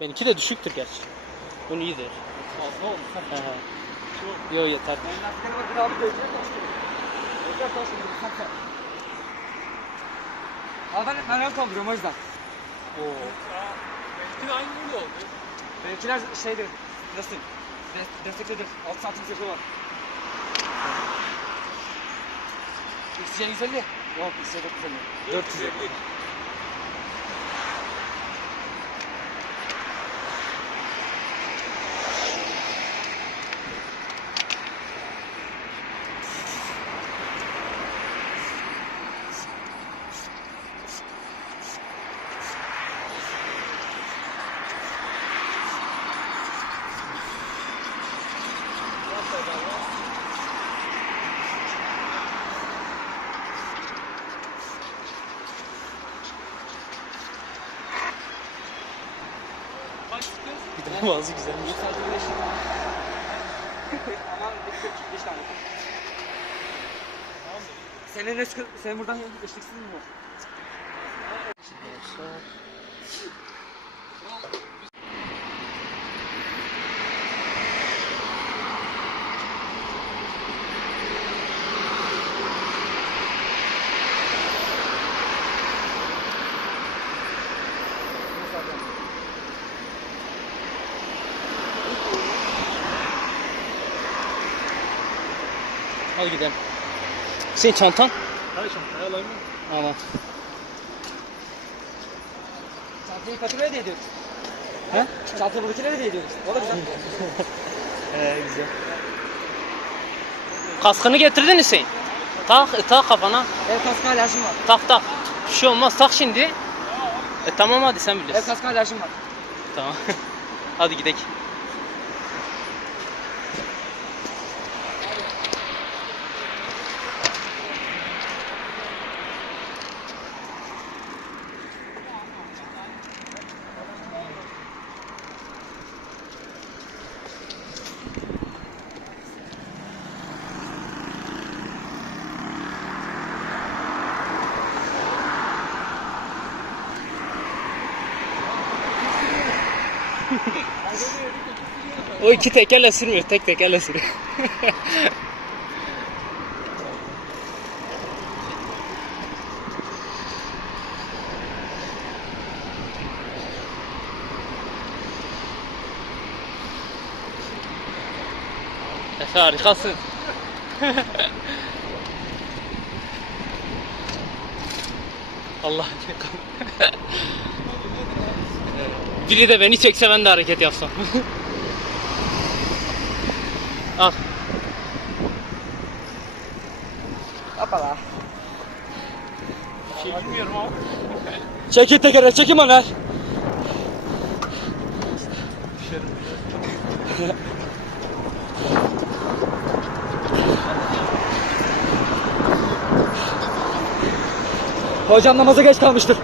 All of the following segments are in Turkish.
Benimki de düşüktür gerçi. Bunun iyidir. Fazla oldu. He he. Yo yeter. Ben lastikleri var bir. Dövecek taşıyor. Sen sen. Abi ben manuel kaldırıyorum o yüzden. Oo. Benimki aynı böyle oldu. Benimkiler şeydir. Nasıl? De desteklidir. 6 santim zırhı var. XC 150. Yok XC 950. 450. Kaç çıktı? Bir de bazı güzelmiş. Senin eski, senin buradan eşliksiz mi var? Hadi gidelim. Senin çantan? Hadi çantayı alayım mı? Ama. Çantayı faturaya hediye ediyoruz. He? Çantayı buradakilere hediye ediyoruz. O da güzel. He güzel. Kaskını getirdin Hüseyin. Tak, e, tak kafana. Ev kaskı alerjim var. Tak tak. Bir şey olmaz tak şimdi. E tamam hadi sen Ev bilirsin. kaskı alerjim var. Tamam. hadi gidelim. O iki tekerle sürmüyor, tek tekerle sürüyor. Efe harikasın. Allah Biri de beni çekse ben de hareket yapsam. Al. Hoppala. Şey bilmiyorum ama. Çekin tekere, çekin manuel. Hocam namaza geç kalmıştır.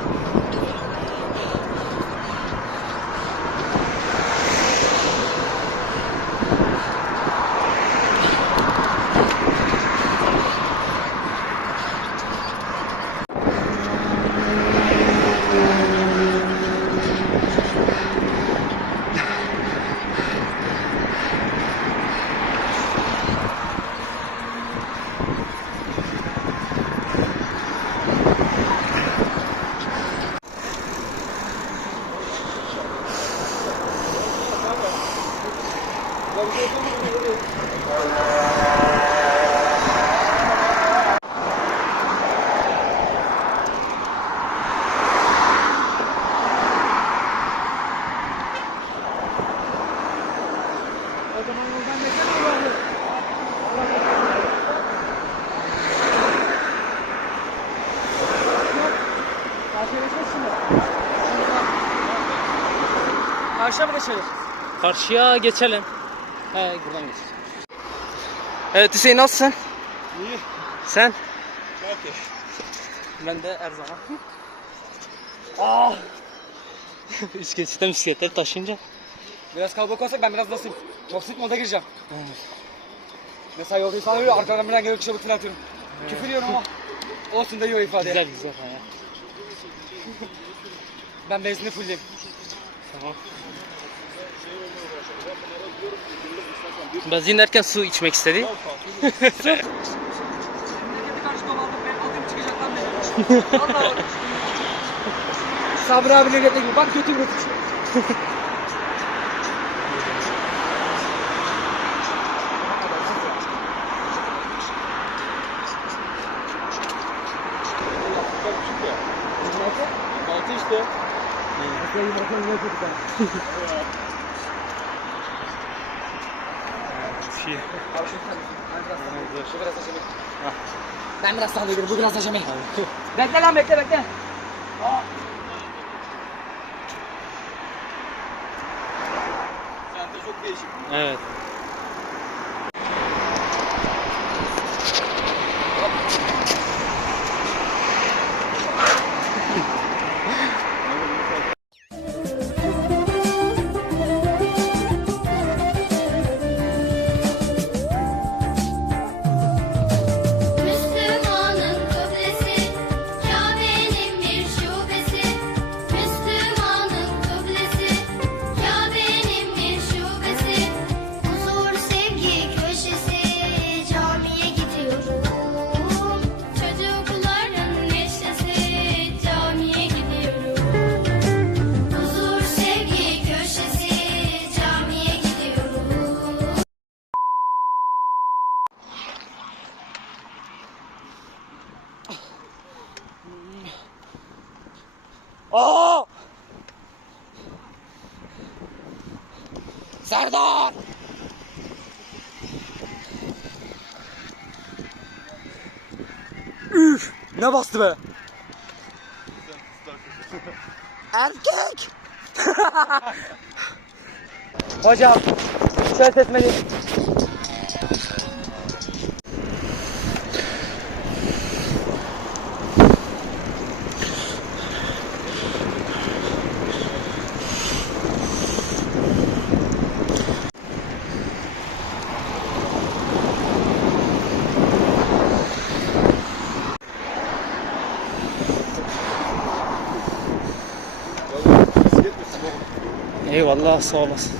O zaman yoldan geçemiyor. Karşıya geçmek şimdi. Karşıya mı geçelim? Karşıya geçelim. He buradan geç. Evet Hüseyin nasılsın? İyi. Sen? Çok iyi. Ben de her zaman. Ah! Üst geçitten bisikletleri taşınca. Biraz kalabalık olsak ben biraz nasıl toksik moda gireceğim. Mesela yolda insan arıyor arkadan birden gelip çabuk atıyorum. Küfür yiyorum ama olsun da iyi o ifade. Güzel güzel hayat. Ben benzinli fullleyim. Tamam. Benzin derken su içmek istedi. Memleketi karşı dolandım. Benim adım çıkacak lan benim. Vallahi bak. Sabri abinin redde gibi. Bak götür götür. Altı işte. Şey. Ben biraz sağlığa gidiyorum. Bu biraz aşamayı. bekle lan bekle bekle. Sente çok değişik. Evet. Ne bastı be? Erkek! Hocam, şöyle etmeli. Eyvallah sağ olasın.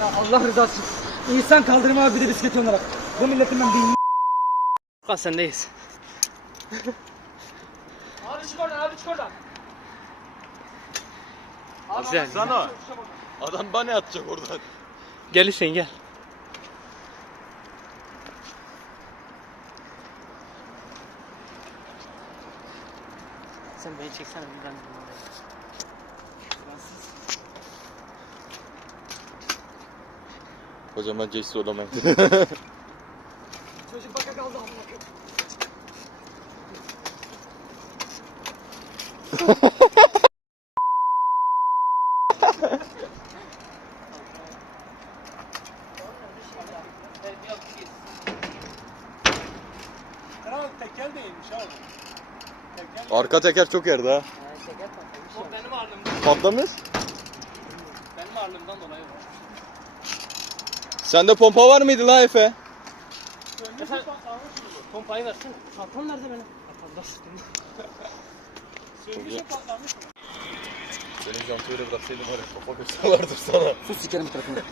Ya Allah rızası için. İnsan kaldırıma bir de bisiklet olarak. Bu milletin ben dinini... Furkan sendeyiz. Abi çık oradan, abi çık oradan. Güzel. Sana. Adam bana atacak oradan. Gel Hüseyin gel. Sen beni çeksene bir ben Hocam ben Jason olamayım. Çocuk baka kaldı amına koyayım. Kral tekel değilmiş abi. Arka teker çok yerde ha. O benim ağırlığımdan, Patlamış. benim ağırlığımdan dolayı var. Sende pompa var mıydı la Efe? Efendim, pompayı versene. Çantam nerede benim? Çantamda sıktım. Benim jantı öyle bıraksaydım var ya kafa gösterlerdir sana. Sus sikerim tarafını.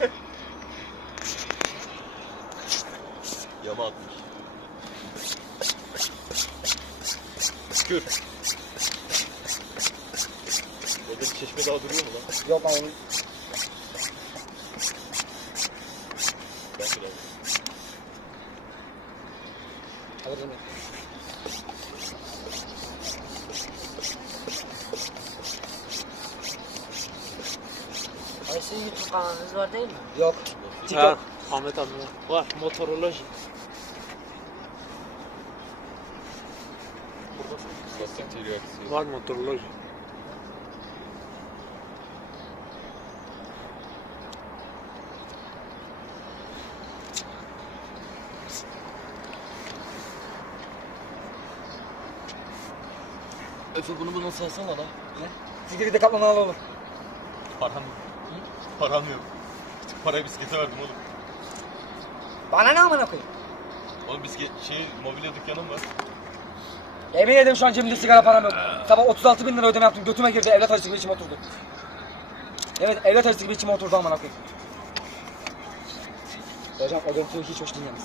Yama atmış. Şükür. Orada bir çeşme daha duruyor mu lan? Yok abi. Ben biraz. Ay sizin YouTube kanalınız var değil mi? Yok. Ha, TikTok. Ahmet abi var. Var. Motoroloji. Var motoroloji. Efe bunu bunu salsana la. Ne? Sigiri de katlanalı olur. Param yok. Param yok. Bütün parayı bisiklete verdim oğlum. Bana ne amına koyayım? Oğlum bisiklet şey mobilya dükkanım var. Yemin ederim şu an cebimde sigara param yok. Sabah 36 bin lira ödeme yaptım. Götüme girdi. Evlat acısı gibi içime oturdu. Evet evlat acısı gibi içime oturdu amına koyayım. Hocam o görüntü hiç hoş yalnız.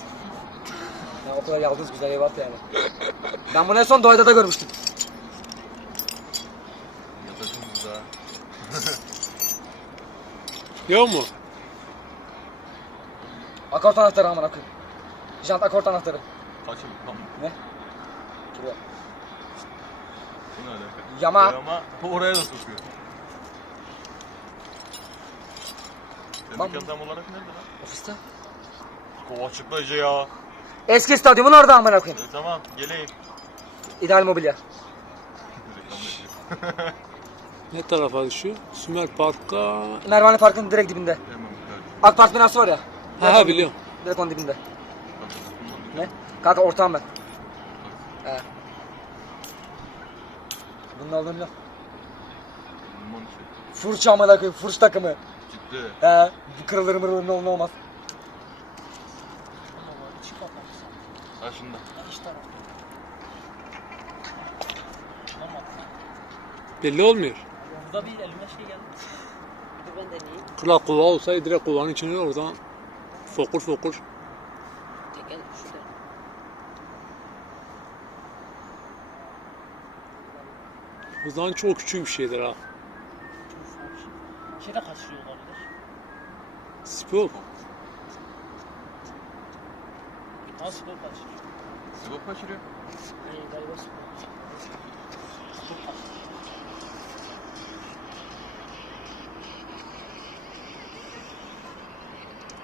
Ya o kadar yaldız güzel ev yani. Ben bunu en son Doğa'da da görmüştüm. Yatacağız daha. Yok mu? Akort anahtarı amına koyayım. Jant akort anahtarı. Kaçım tam. Ne? Şuraya. Bu ne alaka? Yama. Ama bu oraya da sokuyor. Senin Lan- dükkan tam olarak nerede lan? Ofiste. Kova açıklayıcı ya. Eski stadyumun orada amına koyayım. E, tamam geleyim. İdeal mobilya. Reklam yapıyor. Ne tarafa düşüyor? Sümer Park'a... Mervane Park'ın direkt dibinde. AK Parti binası var ya. Ha ha biliyorum. Direkt onun dibinde. Ne? Kanka ortağım ben. He. Bunun olduğunu biliyorum. Furç amına koyayım. Furç takımı. Ciddi. He. Kırılır mırılır ne olur ne olmaz. Ha şunda. Belli olmuyor. Burada bir elime şey geldi. Dur ben deneyeyim. Kulak kulağı olsaydı direkt kulağın içine oradan fokur fokur. Tekel şurada. O zaman çok küçük bir şeydir ha. Şeyde kaçırıyor olabilir. Spok. Nasıl bu kaçırıyor? Sibop kaçırıyor. İyi galiba spor. Spor kaçırıyor.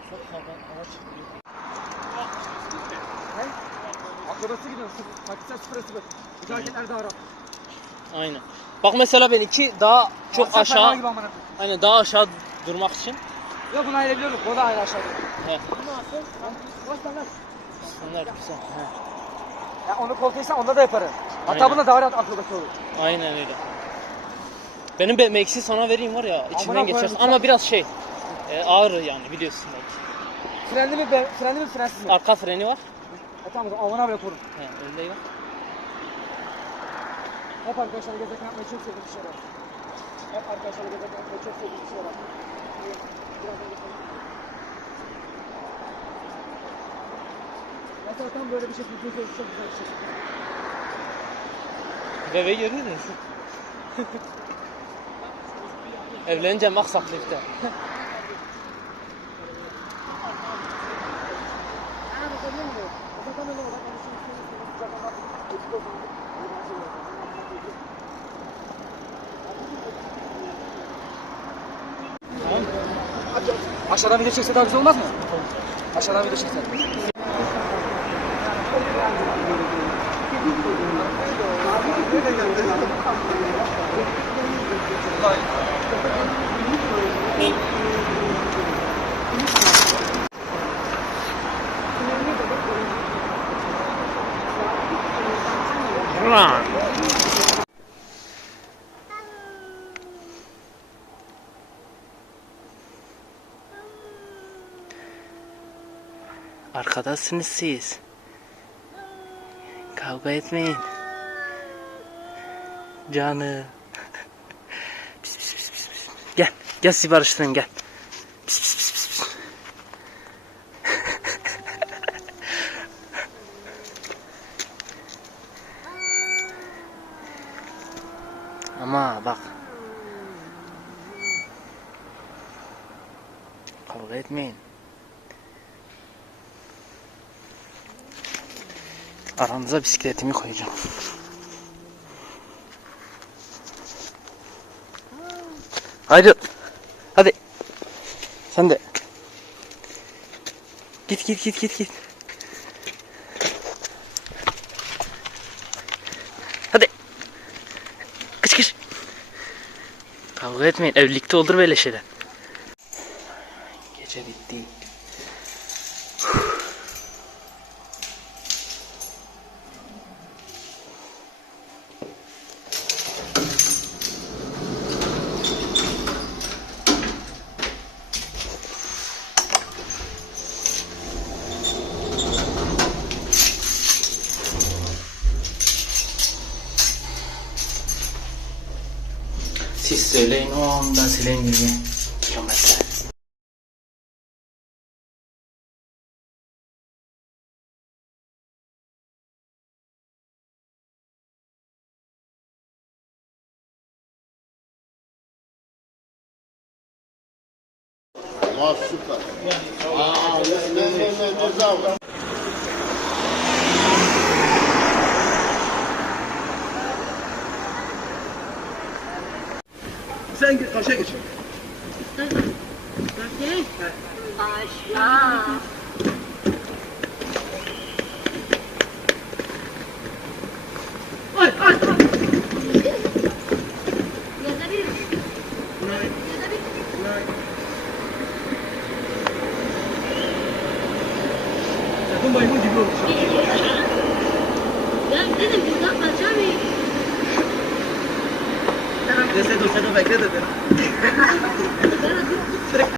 Çok hava, hava çıkıyor. Akrobasi gidiyorsun. Taktisel sıfır sıfır. Bu hareketler daha rahat. Aynen. Bak mesela ben iki daha çok Sen aşağı, gibi amına koyayım. hani daha aşağı durmak için. Yok bunu ayrı biliyorum. O da ayrı aşağıda. He. Boş lan lan. Bunlar güzel. He. Ya onu koltuysan onda da yaparım. Hatta Aynen. bunda daha rahat akrobasi olur. Aynen öyle. Benim BMX'i sana vereyim var ya içinden koyayım, geçersin lütfen. ama biraz şey e, ağır yani biliyorsun belki. Frenli mi, be, frenli mi frensiz mi? Arka freni var. E tamam o zaman amına bile korum. He, önde var. Hep arkadaşlarla gezerken yapmayı çok sevdiğim bir şey var. Hep arkadaşlarla gezerken yapmayı çok sevdiğim bir şey var. Biraz önce. Mesela tam böyle bir şey yapıyorsun, çok güzel bir şey. Bebe görüyor musun? Evleneceğim aksaklıkta. Aşağıdan video çekse daha güzel olmaz mı? Aşağıdan video çekse. Arkadasınız siz. Kavga etmeyin. Pis. Gel. Gel sizi gel. Pis, pis, pis, pis, pis. Ama bak. Kavga etmeyin. Aranıza bisikletimi koyacağım. Haydi. Hadi. Sen de. Git git git git git. Kavga etmeyin. Evlilikte olur böyle şeyler. Gece bitti. Siz ben söyleyeyim gibi. Mükemmelsin. Aa süper. Quem? Ah.